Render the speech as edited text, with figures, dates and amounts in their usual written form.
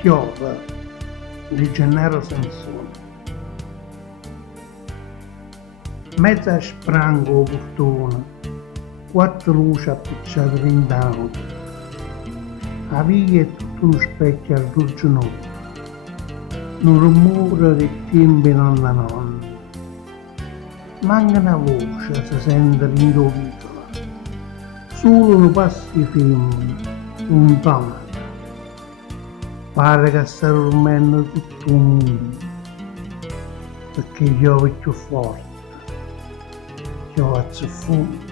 Chiova di Gennaro Sansone. Mezza sprango portone, quattro luci appicciate in down, a via è tutto uno specchio al rugginoso, un rumore che tiembra nonna nonna. Manca una voce, si sente rindovicola, solo un passi fermi, lontano. Pare che sta dormendo tutto il mondo, perché piove più forte, piove più fumo.